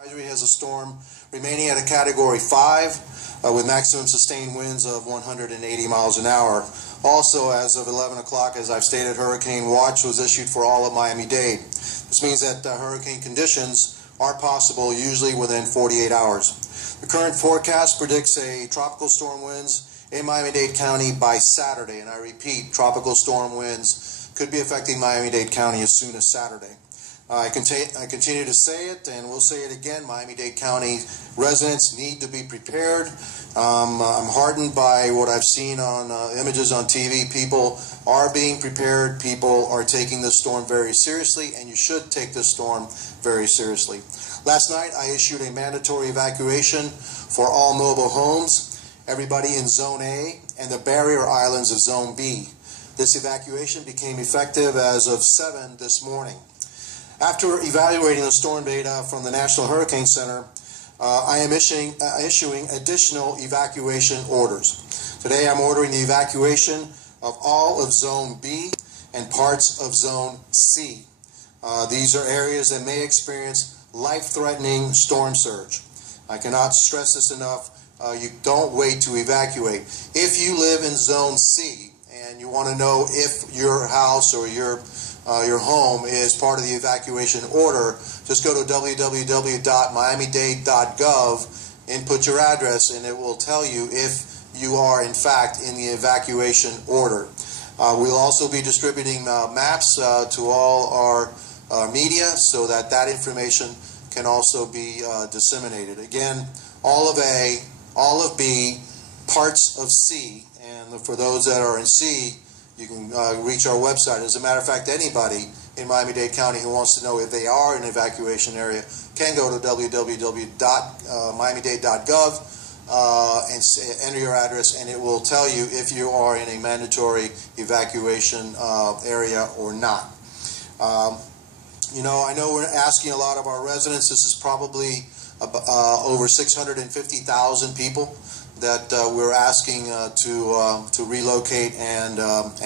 Advisory has a storm remaining at a Category 5 with maximum sustained winds of 180 miles an hour. Also, as of 11 o'clock, as I've stated, Hurricane Watch was issued for all of Miami-Dade. This means that hurricane conditions are possible usually within 48 hours. The current forecast predicts a tropical storm winds in Miami-Dade County by Saturday, and I repeat, tropical storm winds could be affecting Miami-Dade County as soon as Saturday. I continue to say it, and we'll say it again. Miami-Dade County residents need to be prepared. I'm heartened by what I've seen on images on TV. People are being prepared. People are taking this storm very seriously, and you should take this storm very seriously. Last night, I issued a mandatory evacuation for all mobile homes, everybody in Zone A, and the barrier islands of Zone B. This evacuation became effective as of 7 this morning. After evaluating the storm data from the National Hurricane Center, I am issuing additional evacuation orders. Today I'm ordering the evacuation of all of Zone B and parts of Zone C. These are areas that may experience life-threatening storm surge. I cannot stress this enough. You don't wait to evacuate. If you live in Zone C and you want to know if your house or your home is part of the evacuation order, just go to www.miamidade.gov, input your address, and it will tell you if you are in fact in the evacuation order. We'll also be distributing maps to all our media so that information can also be disseminated. Again, all of A, all of B, parts of C, and for those that are in C, you can reach our website. As a matter of fact, anybody in Miami-Dade County who wants to know if they are in an evacuation area can go to www.miamidade.gov and enter your address, and it will tell you if you are in a mandatory evacuation area or not. I know we're asking a lot of our residents. This is probably over 650,000 people that we're asking to relocate and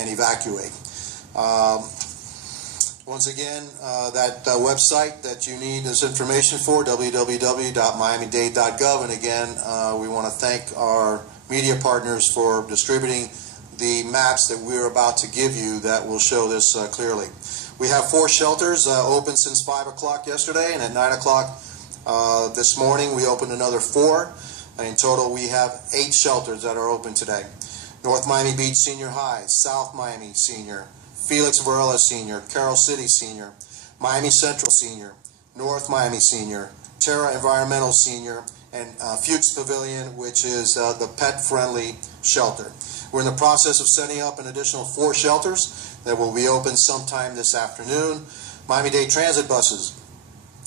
evacuate. Once again, that website that you need this information for, www.miamidade.gov, and again, we want to thank our media partners for distributing the maps that we're about to give you that will show this clearly. We have 4 shelters open since 5 o'clock yesterday, and at 9 o'clock this morning we opened another 4. In total, we have 8 shelters that are open today. North Miami Beach Senior High, South Miami Senior, Felix Varela Senior, Carroll City Senior, Miami Central Senior, North Miami Senior, Terra Environmental Senior, and Fuchs Pavilion, which is the pet-friendly shelter. We're in the process of setting up an additional 4 shelters that will be open sometime this afternoon. Miami-Dade transit buses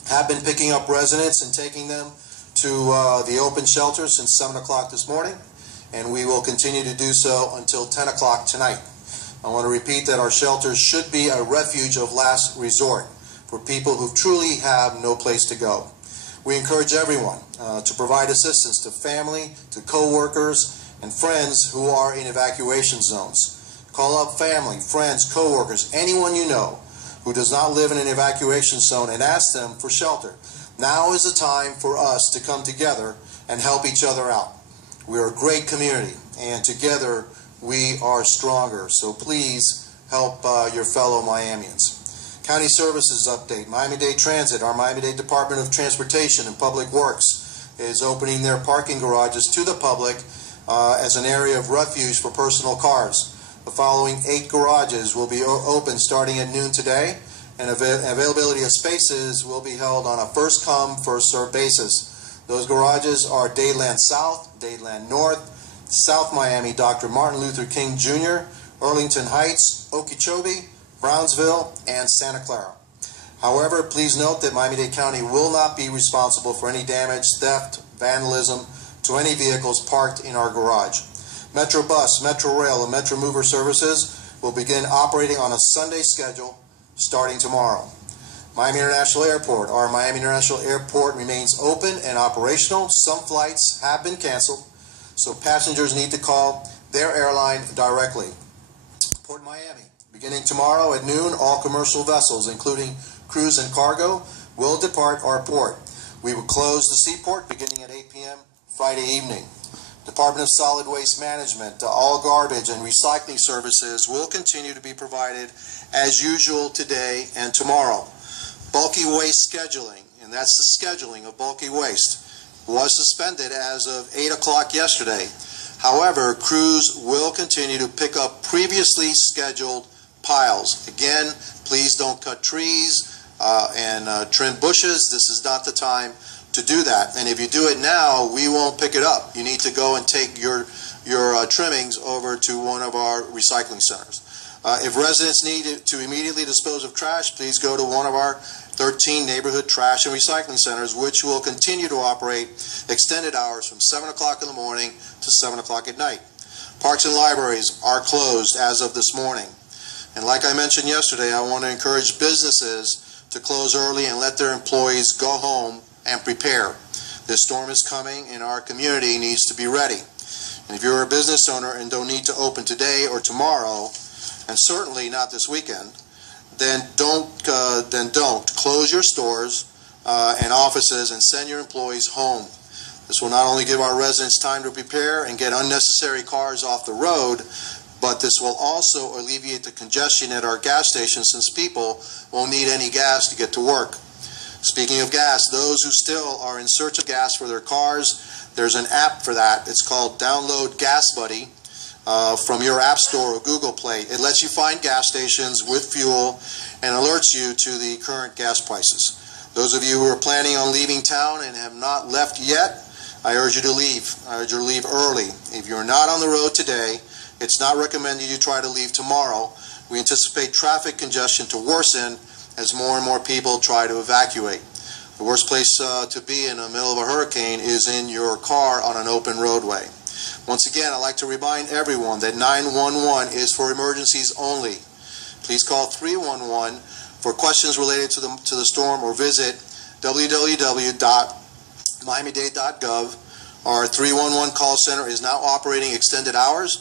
have been picking up residents and taking them to the open shelters since 7 o'clock this morning, and we will continue to do so until 10 o'clock tonight. I want to repeat that our shelters should be a refuge of last resort for people who truly have no place to go. We encourage everyone to provide assistance to family, to co-workers, and friends who are in evacuation zones. Call up family, friends, co-workers, anyone you know who does not live in an evacuation zone, and ask them for shelter. Now is the time for us to come together and help each other out. We're a great community, and together we are stronger. So please help your fellow Miamians. County Services update. Miami-Dade Transit, our Miami-Dade Department of Transportation and Public Works, is opening their parking garages to the public as an area of refuge for personal cars. The following 8 garages will be open starting at noon today, and availability of spaces will be held on a first-come, first-served basis. Those garages are Dadeland South, Dadeland North, South Miami, Dr. Martin Luther King Jr., Arlington Heights, Okeechobee, Brownsville, and Santa Clara. However, please note that Miami-Dade County will not be responsible for any damage, theft, vandalism to any vehicles parked in our garage. Metro Bus, Metro Rail, and Metro Mover services will begin operating on a Sunday schedule starting tomorrow. Miami International Airport. Our Miami International Airport remains open and operational. Some flights have been canceled, so passengers need to call their airline directly. Port Miami. Beginning tomorrow at noon, all commercial vessels, including cruise and cargo, will depart our port. We will close the seaport beginning at 8 p.m. Friday evening. Department of Solid Waste Management, all garbage and recycling services will continue to be provided as usual today and tomorrow. Bulky waste scheduling, and that's the scheduling of bulky waste, was suspended as of 8 o'clock yesterday. However, crews will continue to pick up previously scheduled piles. Again, please don't cut trees and trim bushes. This is not the time to do that. And if you do it now, we won't pick it up. You need to go and take your trimmings over to one of our recycling centers. If residents need to immediately dispose of trash, please go to one of our 13 neighborhood trash and recycling centers, which will continue to operate extended hours from 7 o'clock in the morning to 7 o'clock at night. Parks and libraries are closed as of this morning. And like I mentioned yesterday, I want to encourage businesses to close early and let their employees go home and prepare. This storm is coming and our community needs to be ready. And if you're a business owner and don't need to open today or tomorrow, and certainly not this weekend, then don't close your stores and offices and send your employees home. This will not only give our residents time to prepare and get unnecessary cars off the road, but this will also alleviate the congestion at our gas stations, since people won't need any gas to get to work. Speaking of gas, those who still are in search of gas for their cars, there's an app for that. It's called Download Gas Buddy from your App Store or Google Play. It lets you find gas stations with fuel and alerts you to the current gas prices. Those of you who are planning on leaving town and have not left yet, I urge you to leave. I urge you to leave early. If you're not on the road today, it's not recommended you try to leave tomorrow. We anticipate traffic congestion to worsen as more and more people try to evacuate. The worst place to be in the middle of a hurricane is in your car on an open roadway. Once again, I'd like to remind everyone that 911 is for emergencies only. Please call 311 for questions related to the storm, or visit www.miamidade.gov. Our 311 call center is now operating extended hours.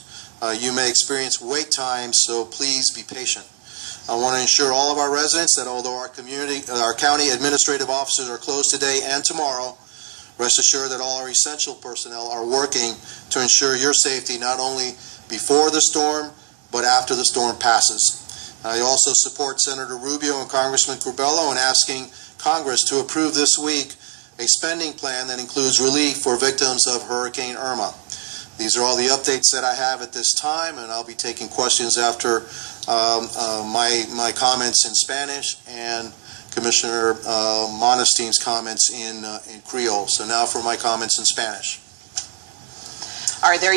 You may experience wait times, so please be patient. I want to ensure all of our residents that although our county administrative offices are closed today and tomorrow, rest assured that all our essential personnel are working to ensure your safety not only before the storm, but after the storm passes. I also support Senator Rubio and Congressman Curbelo in asking Congress to approve this week a spending plan that includes relief for victims of Hurricane Irma. These are all the updates that I have at this time, and I'll be taking questions after my comments in Spanish and Commissioner Monestein's comments in Creole. So now for my comments in Spanish. Are there